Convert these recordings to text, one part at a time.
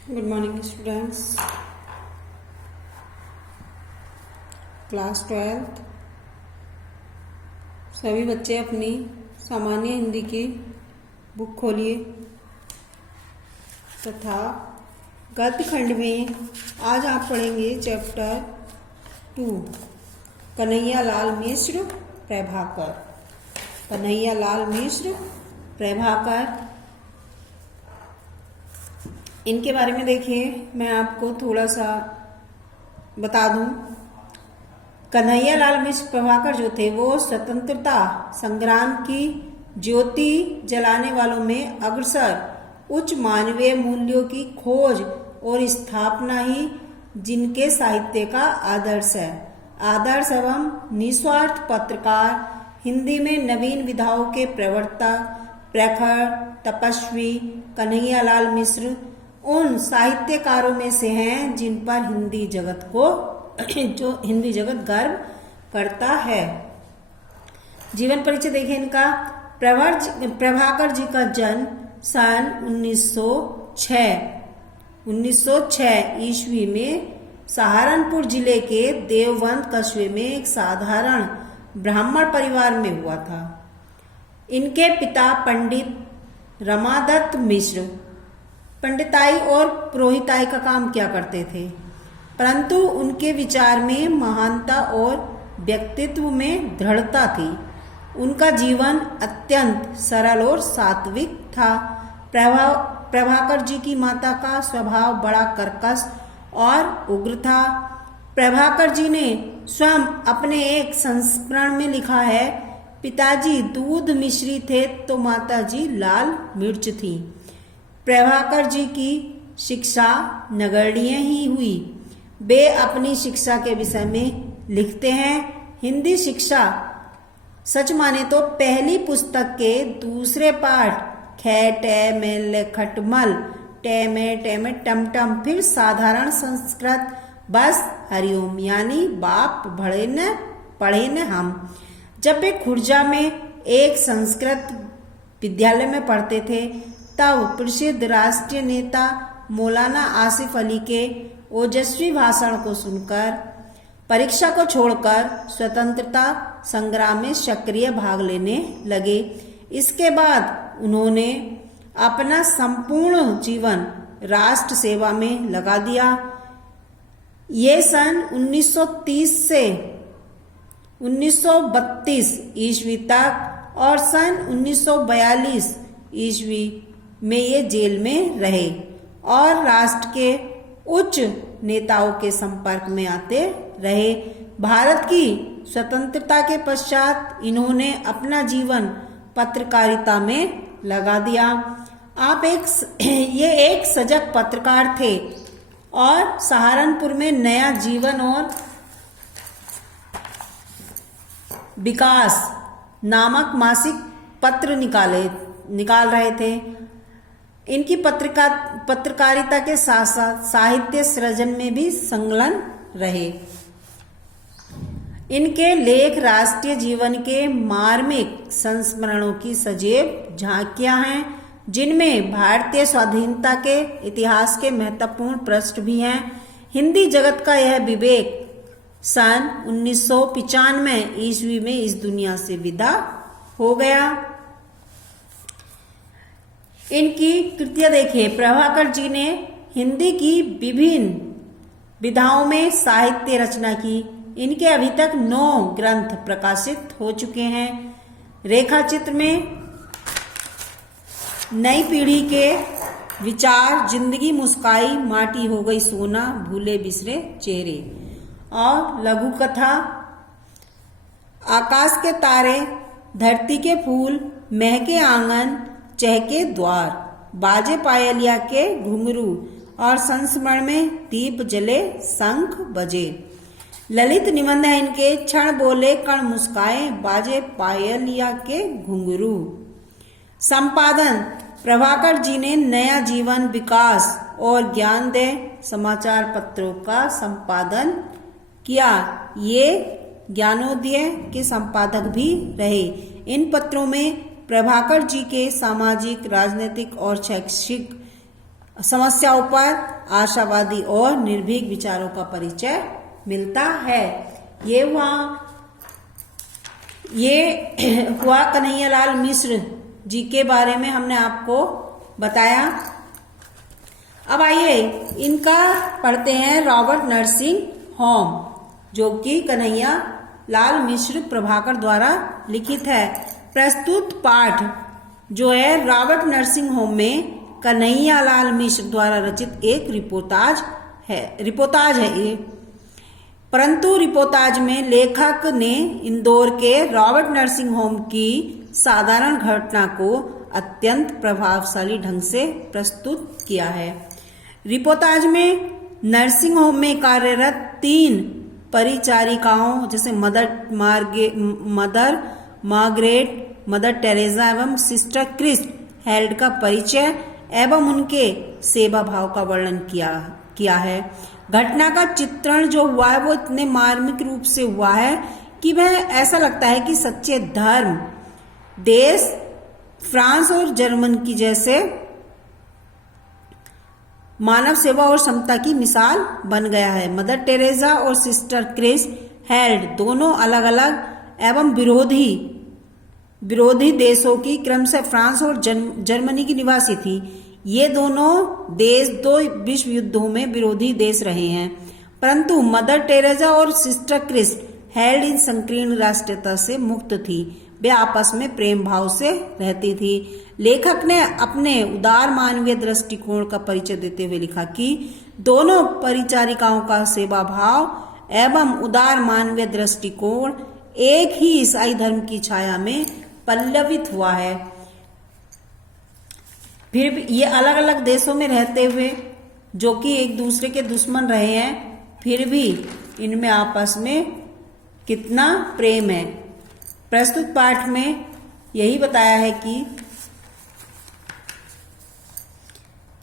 Good morning students. Class 12th सभी बच्चे अपनी सामान्य हिंदी की बुक खोलिए तथा गद्य खंड में आज आप पढ़ेंगे चैप्टर 2 कन्हैयालाल मिश्र प्रभाकर। कन्हैयालाल मिश्र प्रभाकर, इनके बारे में देखिए, मैं आपको थोड़ा सा बता दूं। कन्हैयालाल मिश्र प्रभाकर जो थे वो स्वतंत्रता संग्राम की ज्योति जलाने वालों में अग्रसर, उच्च मानवीय मूल्यों की खोज और स्थापना ही जिनके साहित्य का आदर्श है। आदर्श एवं निस्वार्थ पत्रकार, हिंदी में नवीन विधाओं के प्रवर्तक, प्रखर तपस्वी कन्हैयालाल मिश्र उन साहित्यकारों में से हैं जिन पर हिंदी जगत गर्व करता है। जीवन परिचय देखिए इनका। प्रभाकर जी का जन्म सन 1906 ईस्वी में सहारनपुर जिले के देवबंद कस्बे में एक साधारण ब्राह्मण परिवार में हुआ था। इनके पिता पंडित रमादत्त मिश्र पंडिताई और पुरोहिताई का काम किया करते थे, परंतु उनके विचार में महानता और व्यक्तित्व में दृढ़ता थी। उनका जीवन अत्यंत सरल और सात्विक था। प्रभाकर जी की माता का स्वभाव बड़ा कर्कश और उग्र था। प्रभाकर जी ने स्वयं अपने एक संस्मरण में लिखा है, पिताजी दूध मिश्री थे तो माताजी लाल मिर्च थी। प्रभाकर जी की शिक्षा नगण्य ही हुई। वे अपनी शिक्षा के विषय में लिखते हैं, हिंदी शिक्षा सच माने तो पहली पुस्तक के दूसरे पाठ खे टे मेल खटमल टे में टमटम, फिर साधारण संस्कृत बस हरिओम यानी बाप पढ़े न हम। जब वे खुर्जा में एक संस्कृत विद्यालय में पढ़ते थे तब प्रसिद्ध राष्ट्रीय नेता मौलाना आसिफ अली के ओजस्वी भाषण को सुनकर परीक्षा को छोड़कर स्वतंत्रता संग्राम में सक्रिय भाग लेने लगे। इसके बाद उन्होंने अपना संपूर्ण जीवन राष्ट्र सेवा में लगा दिया। ये सन 1930 से 1932 ईस्वी तक और सन 1942 ईस्वी में ये जेल में रहे और राष्ट्र के उच्च नेताओं के संपर्क में आते रहे। भारत की स्वतंत्रता के पश्चात इन्होंने अपना जीवन पत्रकारिता में लगा दिया। ये एक सजग पत्रकार थे और सहारनपुर में नया जीवन और विकास नामक मासिक पत्र निकाल रहे थे। इनकी पत्रकारिता के साथ साथ साहित्य सृजन में भी संलग्न रहे। इनके लेख राष्ट्रीय जीवन के मार्मिक संस्मरणों की सजीव झांकियां हैं, जिनमें भारतीय स्वाधीनता के इतिहास के महत्वपूर्ण पृष्ठ भी हैं। हिंदी जगत का यह विवेक सन 1995 ईस्वी में इस दुनिया से विदा हो गया। इनकी कृतियां देखिए। प्रभाकर जी ने हिंदी की विभिन्न विधाओं में साहित्य रचना की। इनके अभी तक 9 ग्रंथ प्रकाशित हो चुके हैं। रेखा चित्र में नई पीढ़ी के विचार, जिंदगी मुस्काई, माटी हो गई सोना, भूले बिसरे चेहरे। और लघु कथा आकाश के तारे, धरती के फूल, महके आंगन, चहके द्वार, बाजे पायलिया के घुंघरू और संस्मरण में दीप जले शंख बजे। ललित निबंध है इनके, क्षण बोले कण मुस्काए, बाजे पायलिया के घुंघरू। संपादन प्रभाकर जी ने नया जीवन, विकास और ज्ञानदेह समाचार पत्रों का संपादन किया। ये ज्ञानोदय के संपादक भी रहे। इन पत्रों में प्रभाकर जी के सामाजिक, राजनीतिक और शैक्षिक समस्याओं पर आशावादी और निर्भीक विचारों का परिचय मिलता है। ये हुआ कन्हैयालाल मिश्र जी के बारे में हमने आपको बताया। अब आइए इनका पढ़ते हैं रॉबर्ट नर्सिंग होम, जो कि कन्हैयालाल मिश्र प्रभाकर द्वारा लिखित है। प्रस्तुत पाठ जो है रॉबर्ट नर्सिंग होम में कन्हैयालाल मिश्र द्वारा रचित एक रिपोर्टाज है ये। परंतु रिपोर्टाज में लेखक ने इंदौर के रॉबर्ट नर्सिंग होम की साधारण घटना को अत्यंत प्रभावशाली ढंग से प्रस्तुत किया है। रिपोर्टाज में नर्सिंग होम में कार्यरत 3 परिचारिकाओं जैसे मदर मार्गरेट, मदर टेरेसा एवं सिस्टर क्रिस्ट हेल्ड का परिचय एवं उनके सेवा भाव का वर्णन किया है। घटना का चित्रण जो हुआ है वो इतने मार्मिक रूप से हुआ है कि वह ऐसा लगता है कि सच्चे धर्म देश फ्रांस और जर्मन की जैसे मानव सेवा और समता की मिसाल बन गया है। मदर टेरेसा और सिस्टर क्रिस्ट हेल्ड दोनों अलग अलग एवं विरोधी देशों की क्रमशः फ्रांस और जर्मनी की निवासी थी। ये दोनों देश 2 विश्व युद्धों में विरोधी देश रहे हैं, परंतु मदर टेरेसा और सिस्टर क्रिस्ट हेल्ड इन संकीर्ण राष्ट्रीयता से मुक्त थी। वे आपस में प्रेम भाव से रहती थी। लेखक ने अपने उदार मानवीय दृष्टिकोण का परिचय देते हुए लिखा कि दोनों परिचारिकाओं का सेवा भाव एवं उदार मानवीय दृष्टिकोण एक ही ईसाई धर्म की छाया में पल्लवित हुआ है। फिर ये अलग अलग देशों में रहते हुए जो कि एक दूसरे के दुश्मन रहे हैं, फिर भी इनमें आपस में कितना प्रेम है। प्रस्तुत पाठ में यही बताया है कि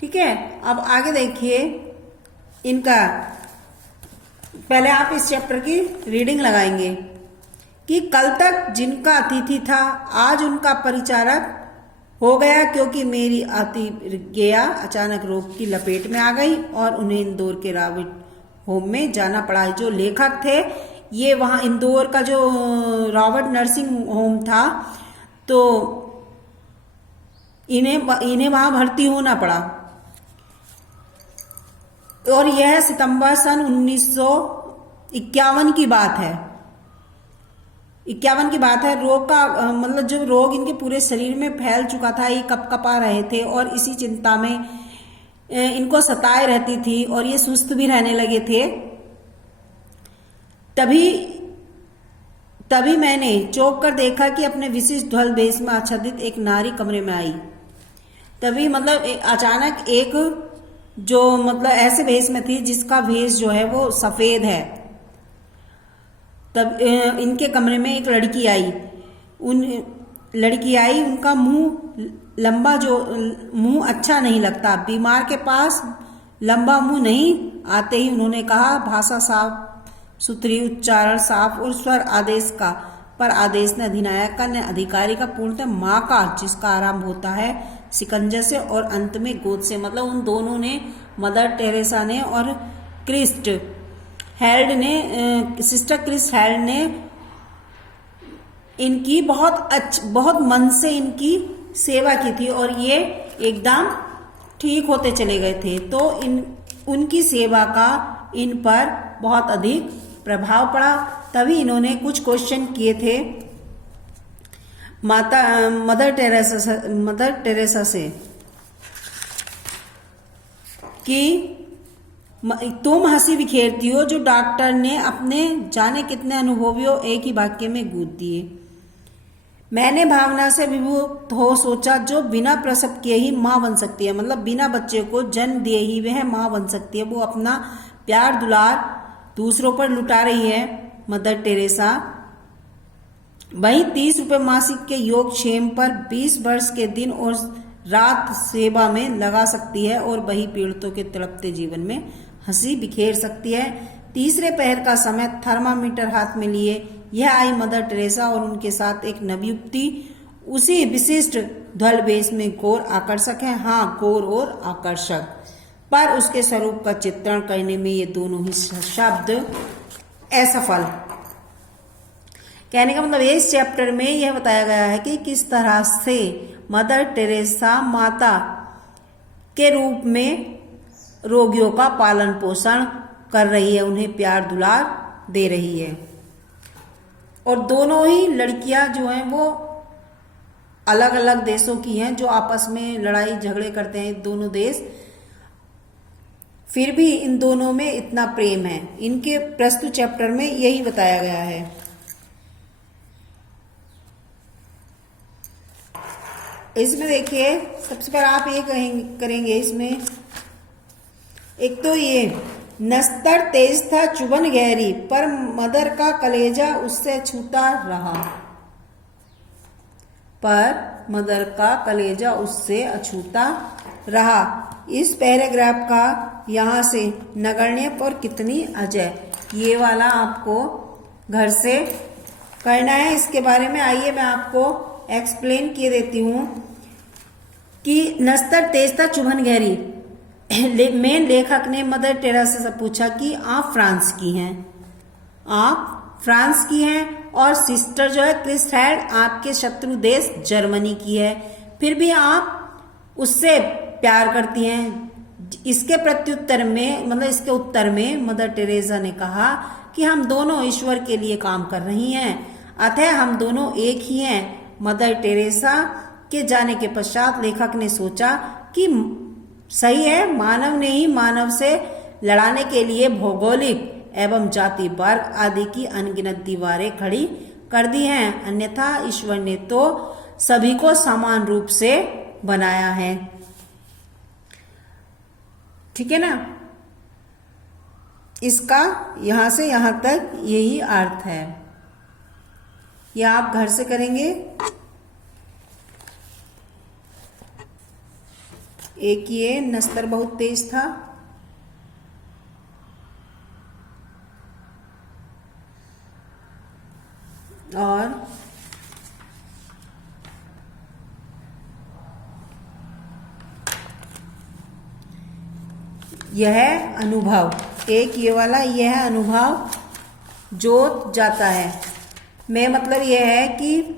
ठीक है। अब आगे देखिए इनका, पहले आप इस चैप्टर की रीडिंग लगाएंगे कि कल तक जिनका अतिथि था आज उनका परिचारक हो गया, क्योंकि मेरी अतिज्ञा अचानक रोग की लपेट में आ गई और उन्हें इंदौर के रॉबर्ट होम में जाना पड़ा। जो लेखक थे ये वहाँ इंदौर का जो रॉबर्ट नर्सिंग होम था तो इन्हें वहाँ भर्ती होना पड़ा और यह सितंबर सन 1951 की बात है। 51 की बात है। रोग का मतलब जब रोग इनके पूरे शरीर में फैल चुका था, ये कपकपा रहे थे और इसी चिंता में इनको सताए रहती थी और ये सुस्त भी रहने लगे थे। तभी मैंने चौंक कर देखा कि अपने विशिष्ट ध्वल वेश में आच्छादित एक नारी कमरे में आई। तभी मतलब अचानक एक जो मतलब ऐसे भेष में थी जिसका भेष जो है वो सफेद है। तब इनके कमरे में एक लड़की आई। उनका मुंह लंबा, जो मुंह अच्छा नहीं लगता, बीमार के पास लंबा मुंह नहीं। आते ही उन्होंने कहा, भाषा साफ सुथरी, उच्चारण साफ और स्वर आदेश का, पर आदेश ने अधिनायक का न अधिकारी का, पूर्णतः माँ का, जिसका आरंभ होता है सिकंजा से और अंत में गोद से। मतलब उन दोनों ने, मदर टेरेसा ने और क्रिस्ट हेल्ड ने, सिस्टर क्रिस्ट हेल्ड ने इनकी बहुत मन से इनकी सेवा की थी और ये एकदम ठीक होते चले गए थे। तो उनकी सेवा का इन पर बहुत अधिक प्रभाव पड़ा। तभी इन्होंने कुछ क्वेश्चन किए थे मदर टेरेसा से कि तुम हंसी बिखेरती हो, जो डॉक्टर ने अपने जाने कितने अनुभवियों एक ही वाक्य में गूंथ दिए। मैंने भावना से विभूत हो सोचा, जो बिना प्रसव किए ही माँ बन सकती है, मतलब बिना बच्चे को जन्म दिए ही वह माँ बन सकती है, वो अपना प्यार दुलार दूसरों पर लुटा रही है मदर टेरेसा। वही 30 रुपए मासिक के योगक्षेम पर 20 वर्ष के दिन और रात सेवा में लगा सकती है और वही पीड़ितों के तड़पते जीवन में हंसी बिखेर सकती है। तीसरे पहर का समय थर्मामीटर हाथ में लिए यह आई मदर टेरेसा और उनके साथ एक नवयुवती उसी विशिष्ट ध्वल वेश में घोर आकर्षक है। हाँ, घोर और आकर्षक, पर उसके स्वरूप का चित्रण करने में ये दोनों ही शब्द असफल। कहने का मतलब इस चैप्टर में यह बताया गया है कि किस तरह से मदर टेरेसा माता के रूप में रोगियों का पालन पोषण कर रही है, उन्हें प्यार दुलार दे रही है। और दोनों ही लड़कियां जो हैं वो अलग अलग देशों की हैं, जो आपस में लड़ाई झगड़े करते हैं दोनों देश, फिर भी इन दोनों में इतना प्रेम है। इनके प्रस्तुत चैप्टर में यही बताया गया है। इसमें देखिए, सबसे पहले आप ये करेंगे इसमें, एक तो ये नस्तर तेज था चुभन गहरी, पर मदर का कलेजा उससे छूता रहा। पर मदर का कलेजा उससे अछूता रहा। इस पैराग्राफ का यहाँ से नगण्य पर कितनी अजय, ये वाला आपको घर से करना है। इसके बारे में आइए मैं आपको एक्सप्लेन किए देती हूँ कि नस्तर तेज था चुभन गहरी। मेन लेखक ने मदर टेरेसा से पूछा कि आप फ्रांस की हैं, आप फ्रांस की हैं, और सिस्टर जो है क्रिस्टहाइड आपके शत्रु देश जर्मनी की है, फिर भी आप उससे प्यार करती हैं। इसके प्रत्युत्तर में, मतलब इसके उत्तर में मदर टेरेसा ने कहा कि हम दोनों ईश्वर के लिए काम कर रही हैं, अतः हम दोनों एक ही हैं। मदर टेरेसा के जाने के पश्चात लेखक ने सोचा कि सही है, मानव ने ही मानव से लड़ाने के लिए भौगोलिक एवं जाति वर्ग आदि की अनगिनत दीवारें खड़ी कर दी हैं, अन्यथा ईश्वर ने तो सभी को समान रूप से बनाया है। ठीक है ना। इसका यहां से यहां तक यही अर्थ है। यह आप घर से करेंगे। एक ये नस्तर बहुत तेज था, और यह अनुभव, एक ये वाला, यह अनुभव जो जाता है। मैं मतलब यह है कि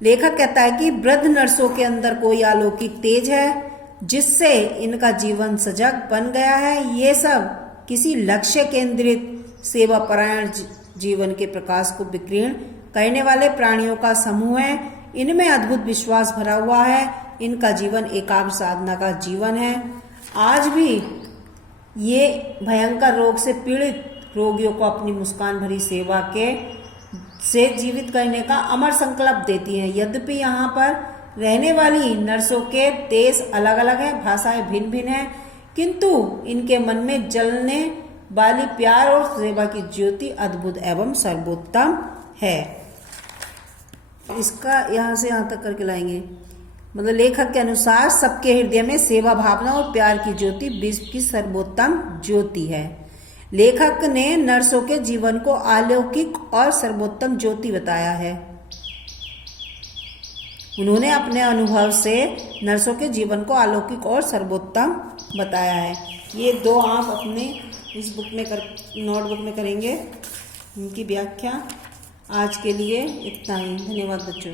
लेखक कहता है कि वृद्ध नर्सों के अंदर कोई अलौकिक तेज है जिससे इनका जीवन सजग बन गया है। ये सब किसी लक्ष्य केंद्रित सेवा परायण जीवन के प्रकाश को विकीर्ण करने वाले प्राणियों का समूह है। इनमें अद्भुत विश्वास भरा हुआ है। इनका जीवन एकाग्र साधना का जीवन है। आज भी ये भयंकर रोग से पीड़ित रोगियों को अपनी मुस्कान भरी सेवा के से जीवित करने का अमर संकल्प देती है। यद्यपि यहाँ पर रहने वाली नर्सों के देश अलग अलग हैं, भाषाएं भिन्न भिन्न हैं, किंतु इनके मन में जलने वाली प्यार और सेवा की ज्योति अद्भुत एवं सर्वोत्तम है। इसका यहाँ से यहाँ तक करके लाएंगे। मतलब लेखक के अनुसार सबके हृदय में सेवा भावना और प्यार की ज्योति विश्व की सर्वोत्तम ज्योति है। लेखक ने नर्सों के जीवन को अलौकिक और सर्वोत्तम ज्योति बताया है। उन्होंने अपने अनुभव से नर्सों के जीवन को अलौकिक और सर्वोत्तम बताया है। ये दो आप अपने इस बुक में नोटबुक में करेंगे इनकी व्याख्या। आज के लिए इतना ही। धन्यवाद बच्चों।